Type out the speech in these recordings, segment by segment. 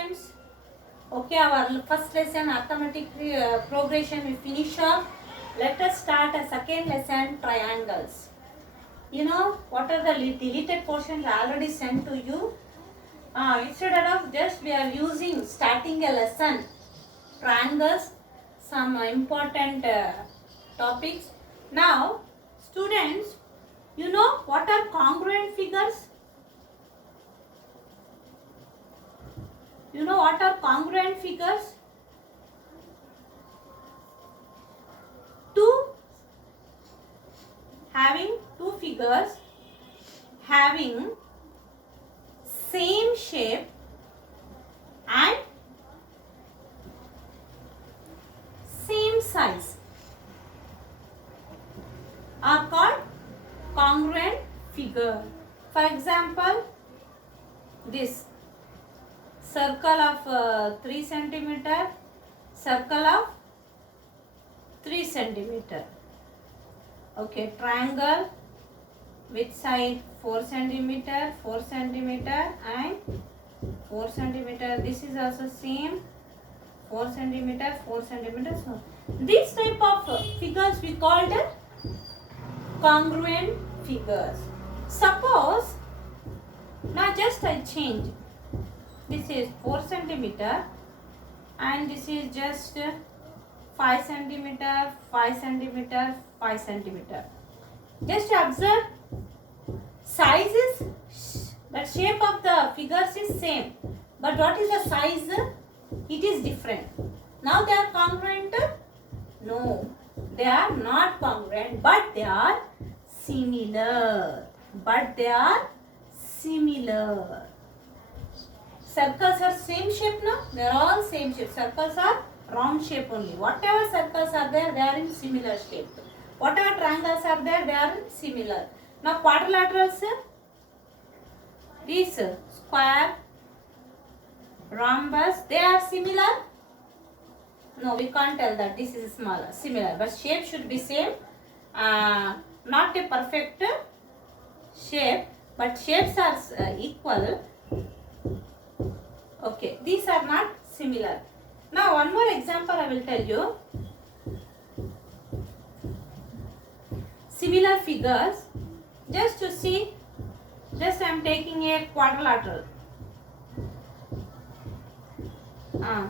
students. Okay, our first lesson arithmetic progression we finish off. Let us start a second lesson, triangles. You know what are the deleted portions I already sent to you. Instead of just we are using starting a lesson, triangles, some important topics. Now students, you know what are congruent figures? You know what are congruent figures? Two figures having same shape and same size are called congruent figure. For example, this circle of 3 centimeter, circle of 3 centimeter. Okay, triangle with side 4 centimeter, 4 centimeter and 4 centimeter. This is also same 4 centimeter, 4 centimeter. So this type of figures we called congruent figures. Suppose now just I change. This is 4 centimeter and this is just 5 centimeter, 5 centimeter, 5 centimeter. Just observe, size is, the shape of the figures is same, but what is the size? It is different. Now they are congruent? No, they are not congruent, but they are similar. Circles are same shape, no? They are all same shape. Circles are round shape only. Whatever circles are there, they are in similar shape. Whatever triangles are there, they are in similar. Now quadrilaterals, these square, rhombus, they are similar. No, we can't tell that this is similar, but shape should be same. Not a perfect shape, but shapes are equal. Okay, these are not similar. Now one more example I will tell you. Similar figures, just to see, just I am taking a quadrilateral.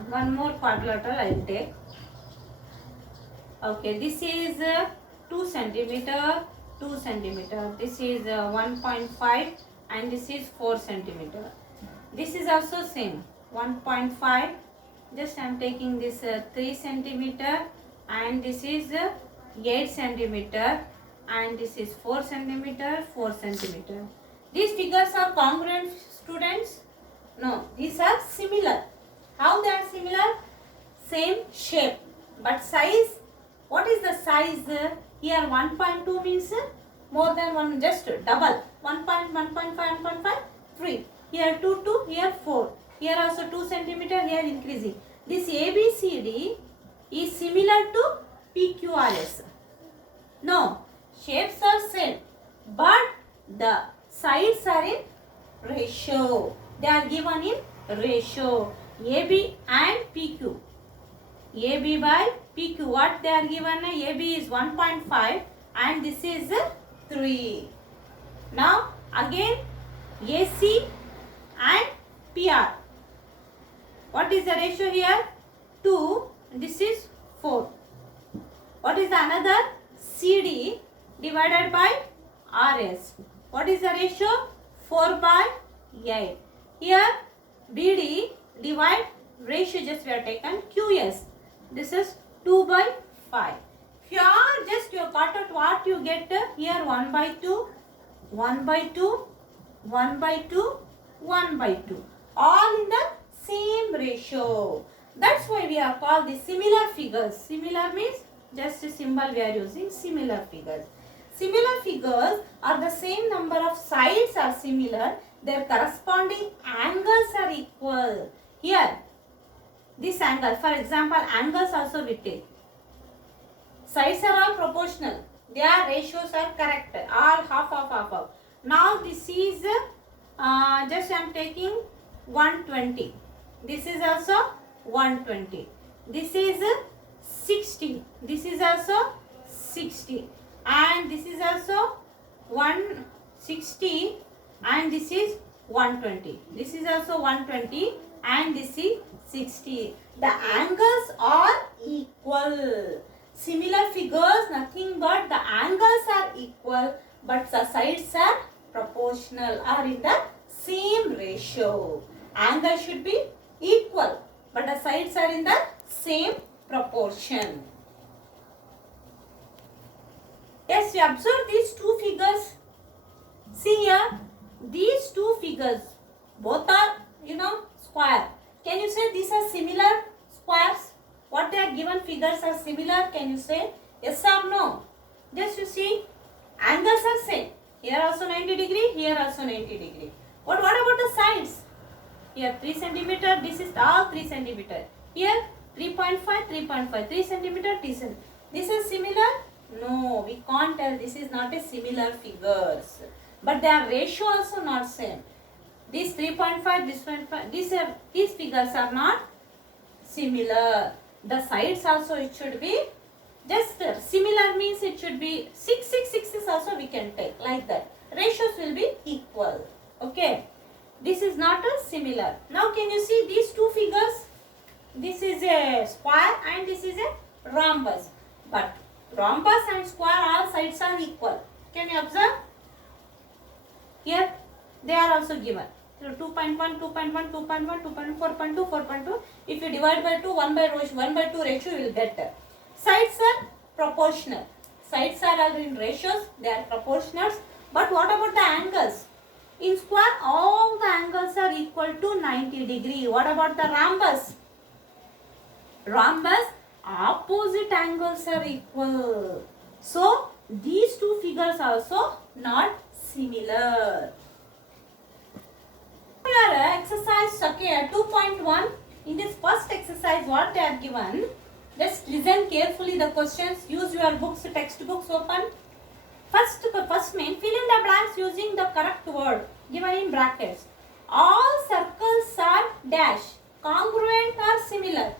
One more quadrilateral I will take. Okay, this is 2 centimeter, 2 centimeter. This is 1.5 and this is 4 centimeter. This is also same 1.5. Just I am taking this 3 centimeter and this is 8 centimeter and this is 4 centimeter, 4 centimeter. These figures are congruent, students? No, these are similar. How they are similar? Same shape, but size. What is the size? Here 1.2 means more than one, just double. 1.5, 1.5, 3. Here 2, 2, here 4. Here also 2 centimeter, here increasing. This ABCD is similar to PQRS. No, shapes are same, but the sides are in ratio. They are given in ratio. AB and PQ. AB by PQ. What they are given? AB is 1.5 and this is 3. Now again AC and PR. What is the ratio here? 2. This is 4. What is the another? CD divided by RS. What is the ratio? 4 by 8. Here BD divide ratio just we are taken QS. This is 2 by 5. If you are just you got out what you get here 1 by 2, 1 by 2, 1 by 2, 1 by 2. All in the same ratio. That's why we are called the similar figures. Similar means just a symbol we are using, similar figures. Similar figures are the same number of sides are similar. Their corresponding angles are equal. Here, this angle, for example, angles also we take. Sides are all proportional. Their ratios are correct. All half. Now this is just I am taking 120. This is also 120. This is 60. This is also 60. And this is also 160. And this is 120. This is also 120. And this is 60. The angles are equal. Similar figures, nothing but the angles are equal, but the sides are proportional, are in the same ratio. Angle should be equal, but the sides are in the same proportion. Yes, you observe these two figures. See here, these two figures, both are, square. Can you say these are similar squares? What they are given figures are similar. Can you say yes or no? Just you see, angles are same. Here also 90 degree, here also 90 degree. What about the sides? Here 3 centimeter, this is all 3 centimeter. Here 3.5, 3.5, 3 centimeter, 3 centimeter. This is similar? No, we can't tell. This is not a similar figures. But their ratio also not same. This 3.5, this 0.5, these figures are not similar. The sides also it should be just similar, means it should be 6, 6, 6 is also we can take like that. Ratios will be equal. Okay. This is not a similar. Now can you see these two figures? This is a square and this is a rhombus. But rhombus and square, all sides are equal. Can you observe? Here they are also given. 2.1, 2.1, 2.1, 2.1, 4.2, 4.2. If you divide by 2, 1 by 2 ratio you will get. Sides are proportional. Sides are all in ratios. They are proportionals. But what about the angles? In square, all the angles are equal to 90 degree. What about the rhombus? Rhombus, opposite angles are equal. So, these two figures are also not similar. Here exercise 2.1. In this first exercise what they are given, just listen carefully the questions. Use your books, textbooks open. First main, fill in the blanks using the correct word given in brackets. All circles are dash, congruent or similar.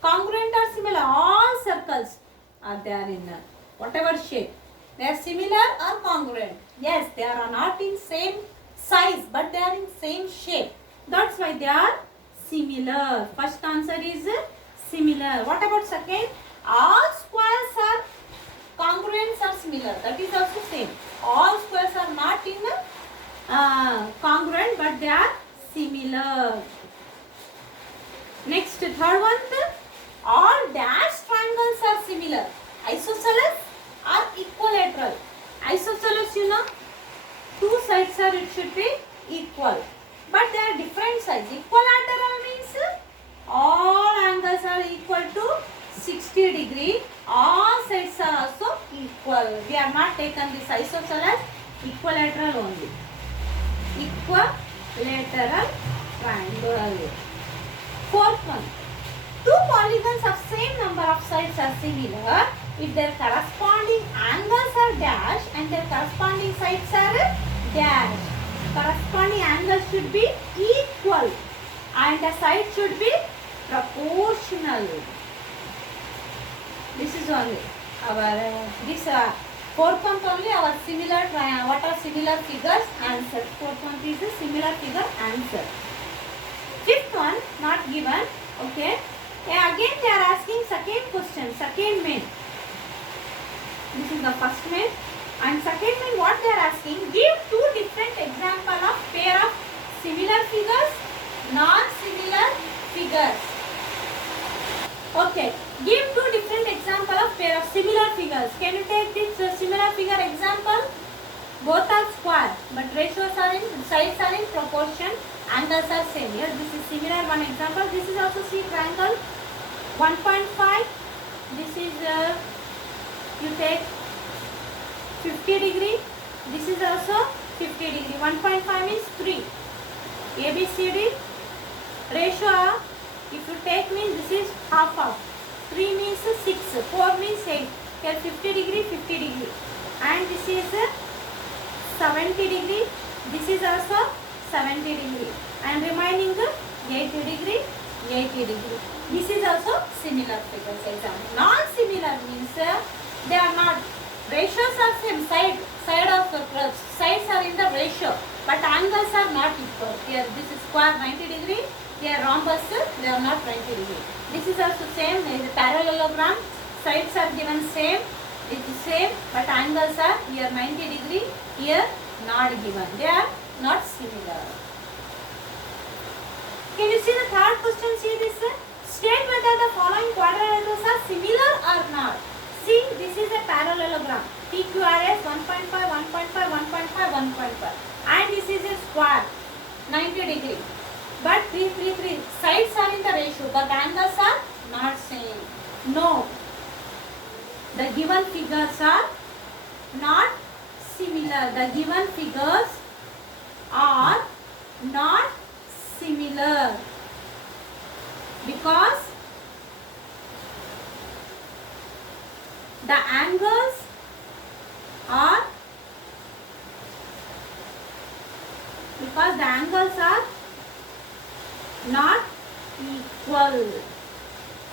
Congruent or similar, all circles are there in whatever shape. They are similar or congruent. Yes, they are not in same size, but they are in same shape. That's why they are similar. First answer is similar. What about second? All squares are congruent or similar. That is also same. All squares are not in congruent, but they are similar. Next, third one. All dash triangles are similar. Isosceles or equilateral. Isosceles, two sides are, it should be equal, but they are different sides. Equilateral means all angles are equal to 60 degree. All sides are also equal. We have not taken this isosceles, equilateral only. Equilateral triangle. Fourth one. Two polygons of same number of sides are similar if their corresponding angles are dash and their corresponding sides are dash. Corresponding angles should be equal and the sides should be proportional. This is only our fourth one only our similar what are similar figures answer. Fourth one is a similar figure answer. Fifth one not given. Okay. Again they are asking second question, second main. This is the first main. And second main, what they are asking, give two different examples of pair of similar figures, non-similar figures. Okay, give two different examples of pair of similar figures. Can you take this similar figure example? Both are square, but ratios are in, sides are in proportion, angles are same. Yes, this is similar one example. This is also C triangle, 1.5. This is, you take 50 degree. This is also 50 degree. 1.5 means 3. ABCD ratio, if you take means this is half of. 3 means 6. 4 means 8. Here 50 degree, 50 degree. And this is 70 degree. This is also 70 degree. And remaining 80 degree, 80 degree. This is also similar figures example. Non-similar means they are not, ratios are same, sides are in the ratio, but angles are not equal. Here this is square 90 degree, here rhombus they are not 90 degree. This is also same, there is a parallelogram, sides are given same, it is same, but angles are here 90 degree, here not given. They are not similar. Can you see the third question? See this? State whether the following quadrilaterals are similar or not. See, this is a parallelogram. PQRS 1.5, 1.5, 1.5, 1.5. And this is a square 90 degree. But 3, 3, 3 sides are in the ratio, but angles are not same. No. The given figures are not similar. The given figures are not similar because the angles are not equal.